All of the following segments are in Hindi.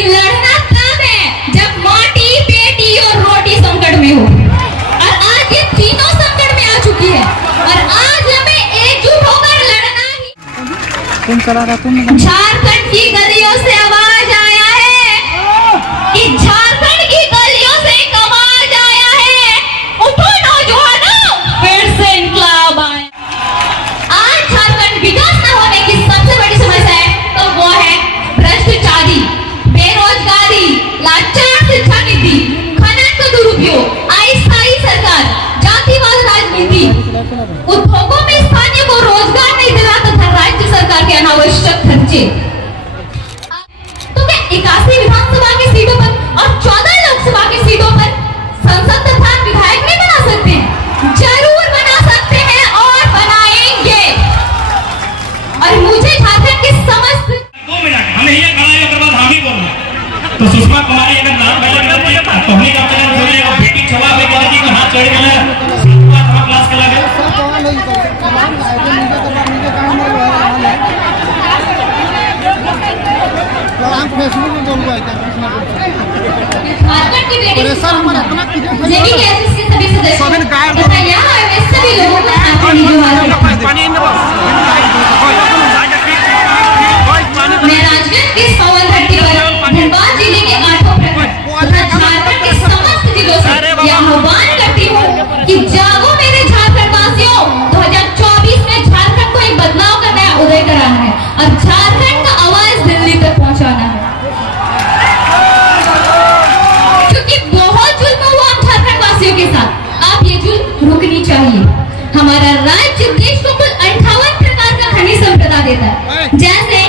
कि लड़ना तब है जब माटी, बेटी और रोटी संकट में हो, और आज ये तीनों संकट में आ चुकी है और आज हमें एकजुट होकर लड़ना ही। तुम चला रहा तुम झारखंड की गलियों से आवाज आया है कि झारखंड की गलियों से एक आवाज आया है, उठो नौजवानों, फिर से इंकलाब आए। आज झारखंड विकास न होने की सबसे बड़ी समस्या है तो वो है भ्रष्टाचारी, बेरोजगारी, लाचार शिक्षा नीति, खनन का दुरुपयोग, अस्थायी सरकार, जातिवाद राजनीति, उद्योगों में स्थानीय को रोजगार नहीं दिला तथा राज्य सरकार के अनावश्यक खर्चे। तो क्या 81 विधानसभा की सीटों पर और 14 लोकसभा की सीटों पर संसद तथा विधायक नहीं बना सकते हैं? जरूर बना सकते हैं और बनाएंगे। और मुझे झारखंड के समस्त 2 मिनट हमें ये खड़ा है, बाद हम ही बोलना। तो सुषमा कुमारी अगर नाम पहले करती है तो हमने का चैनल खोल लिया, बेटी छवा पे कहा कि हाथ चढ़ गया, सीधा हम क्लास के लगे फेसबुक में बोलूंगा क्या झारखंड की बेटी प्रेशर हमारा इतना जेबी के एसएससी सभी सदस्य तथा यहाँ आए सभी लोगों को झारखंड मैं राजगढ़ के सवन धरती पर धनबाद जिले के 8 प्रखंड तथा झारखंड के समस्त जिलों से यह आह्वान करती हूँ कि जागो मेरे झारखंड वासियों, 2024 में झारखंड को एक बदलाव का नया उदय कराना है और झारखंड का आवाज दिल्ली तक पहुँचाना है। क्योंकि बहुत जुल्म हुआ हम झारखंड वासियों के साथ, अब ये जुल्म रुकनी चाहिए। हमारा राज्य देश को कुल 58 प्रकार का खनिज संपदा देता है, जैसे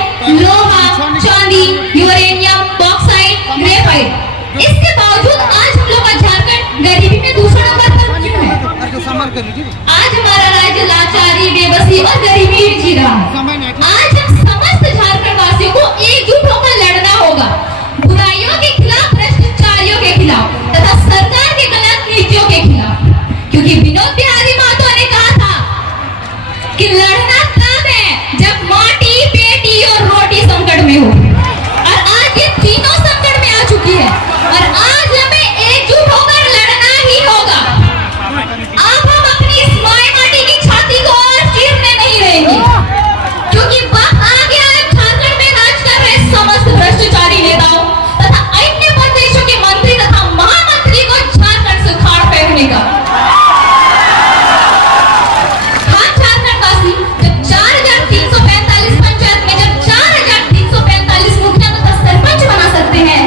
लोहा, चांदी, यूरेनियम, बॉक्साइट, ग्रेफाइट। इसके बावजूद आज हम लोग का झारखंड गरीबी में दूसरा नंबर पर क्यों है? आज हमारा राज्य लाचारी, बेबसी और गरीबी में जी रहा है। आज हम समस्त झारखंड वासियों को एकजुट होकर लड़ना होगा, बुराइयों के खिलाफ, भ्रष्टाचारियों के खिलाफ तथा सरकार की गलत नीतियों के खिलाफ। क्योंकि विनोद बिहारी महतो ने कहा था कि लड़ना तब है जब माटी, बेटी और रोटी संकट में हो, और आज ये तीनों संकट में आ चुकी है और आज हमें एकजुट होकर लड़ना ही होगा। अब हम अपनी इस माई माटी की छाती को और चीरने नहीं रहेंगे, क्योंकि वक्त आ गया है झारखंड में राज कर रहे समस्त भ्रष्टाचारी नेताओं तथा अन्य प्रदेशों के मंत्री तथा महामंत्री को झारखंड से उखाड़ फेंकने का। हाँ झारखंड वासी, जब 4345 पंचायत में जब 4345 मुखिया तथा सरपंच बना सकते हैं,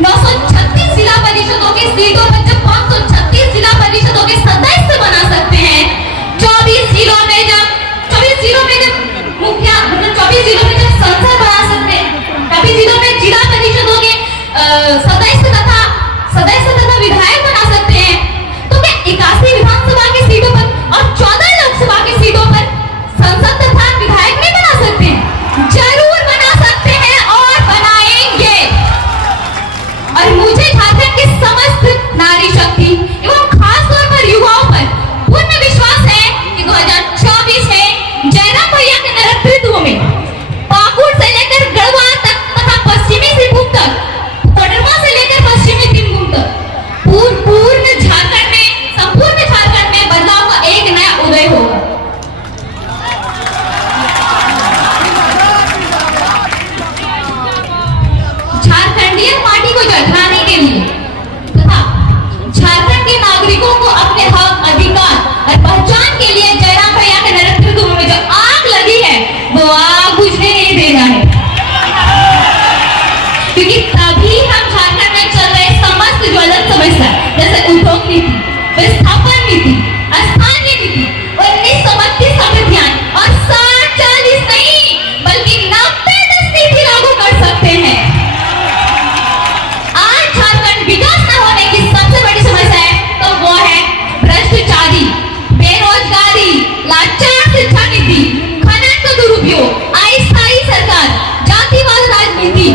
936 जिला परिषदों की सीटों पर जब 536 जिला परिषदों के सदस्य बना सकते हैं, 24 जिलों में जब मुखिया मतलब 24 जिलों में जब संसद बना सकते हैं, 24 जिलों में जिला परिषदों के सदस्य तथा विधायक बना सकते हैं, तो क्या 81 विधानसभा की सीटों पर और 14 लोकसभा की सीटों पर संसद तथा विधायक नहीं बना सकते हैं? जरूर बना सकते हैं और बनाएंगे। और मुझे झारखंड की समस्त नारी शक्ति एवं खास तौर पर युवाओं पर पूर्ण विश्वास है कि 2024 में जयराम भैया के नेतृत्व में पाकुड़ से लेकर गढ़वा तक तथा पश्चिमी सिंहभूम तक, कोडरमा से लेकर पश्चिमी सिंहभूम तक संपूर्ण झारखंड में बदलाव का एक नया उदय होगा। झारखंडीय पार्टी को जगाने के लिए तथा झारखंड के नागरिकों को अपने हक, अधिकार और पहचान के लिए जयराम भैया के नेतृत्व में जो आग लगी है वो आग बुझने नहीं देना है, क्योंकि तभी हम झारखंड में चल रहे समस्त ज्वलंत समस्या जैसे उद्योग नीति, विस्थापन नीति, स्थानीय नीति, 1932 अभियान और 60-40 नहीं बल्कि 90-10 नीति लागू कर सकते हैं। आज झारखंड विकास न होने की सबसे बड़ी समस्या है तो वो है भ्रष्टाचारी, बेरोजगारी, लाचार शिक्षा नीति, खनन का दुरुपयोग, अस्थायी सरकार, जातिवाद राजनीति,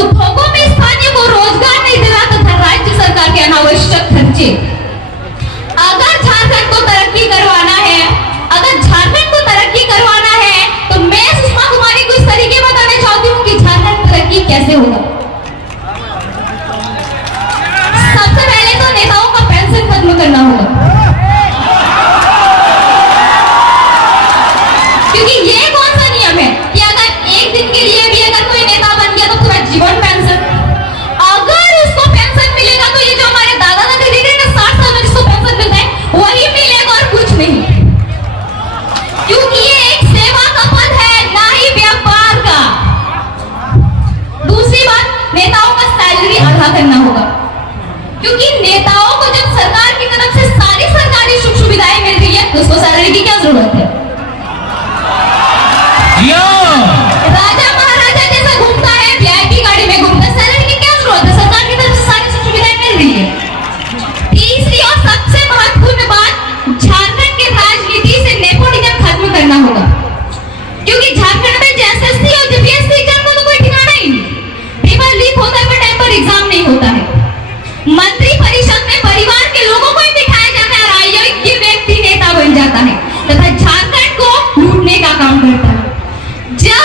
उद्योगों में स्थानीय को रोजगार नहीं दिला तथा राज्य सरकार के अनावश्यक खर्चे। अगर झारखंड को तरक्की करवाना है तो मैं सुषमा कुमारी को इस तरीके बताना चाहती हूँ कि झारखंड तरक्की कैसे होगा।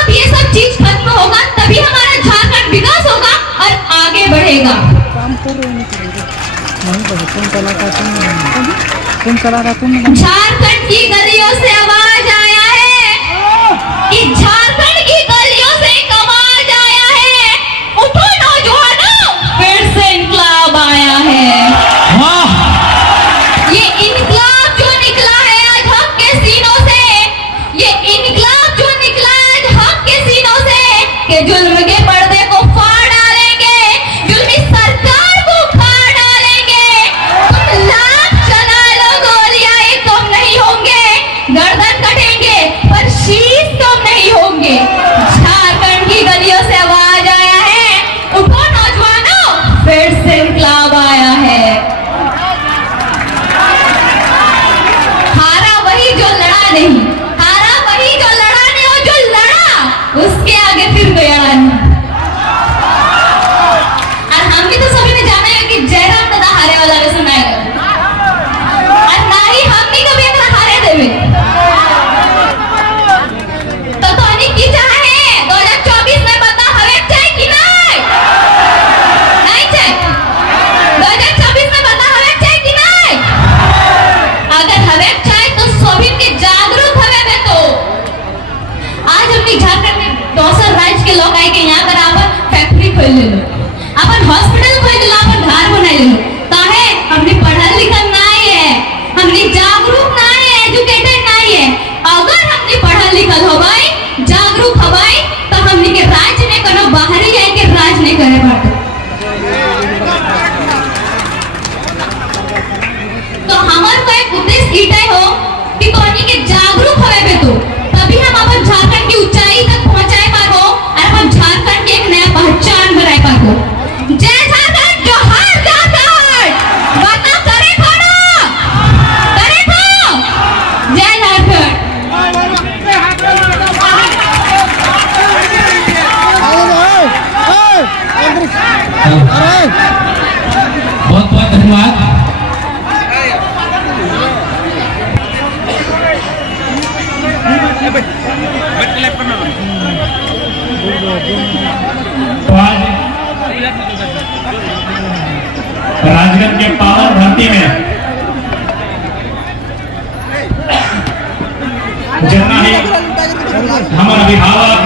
अब ये सब चीज खत्म होगा तभी हमारा झारखंड विकास होगा और आगे बढ़ेगा। काम कर रहे हैं नहीं पता कौन चला रहा तुम झारखंड की गलियों से आवाज आया है कि झारखंड की गलियों से एक आवाज आया है, उठो नौजवानों, फिर से इनकलाब आया है। ये इनकलाब जो निकला है आज हक के सीनों से, ये इनकलाब जो निकला है आज हक के सीनों से, कि जुल्म के पर्दे को फाड़ डालेंगे, जुल्मी सरकार को उखाड़ डालेंगे। तुम लाख चला लो गोलियां, ये कम नहीं होंगे, गर्दन कटेंगे पर शीश कम नहीं होंगे। झारखंड की गलियों से आवाज आया है, उठो नौजवानों, फिर से इनकलाब आया है। हारा वही जो लड़ा नहीं, हारा वही जो लड़ा नहीं, और जो लड़ा उसके आगे फिर कोई अड़ा नहीं। और हम भी तो सभी ने जाना है कि जयराम दादा हारे वाला ने सुनाएगा, और ना ही हम भी कभी अपना हारे देवे। तो तोनी की चाहे 2024 में बता हवे चाहे कि नहीं? नहीं चाहे। 2024 में बता हवे चाहे कि नहीं? अगर हवे चाहे तो सभी के जागरूक हवे में तो आज अपनी झारखंड में दोसर राज्य के लोग आए के यहाँ कर अपन फैक्ट्री खोल ले लो, अपन हॉस्पिटल खोल ले लो, अपन घर बना ले लो। काहे? हमने पढ़ल लिखल नहीं है, हमने जागरूक नहीं है, एजुकेटेड नहीं है। अगर हमने पढ़ल लिखल होबाई, जागरूक होबाई, तो हमने के राज्य में कोनो बाहरी जाए के राज नहीं करे बाटे। तो हमार को एक उद्देश्य इटाई हो कि तोनी के जागरूक होवे बे तो तभी हम अपन झारखंड की ऊंचाई तक पहुंचाए पाबो और अपन झारखंड की एक नया पहचान बनाए पाबो। जय झारखंड, जोहार झारखंड, बता करे खाना, करे खा, जय झारखंड। बहुत बहुत धन्यवाद। तो आज राजगढ़ के पावन धरती में जितना ही हमारे अभिभावक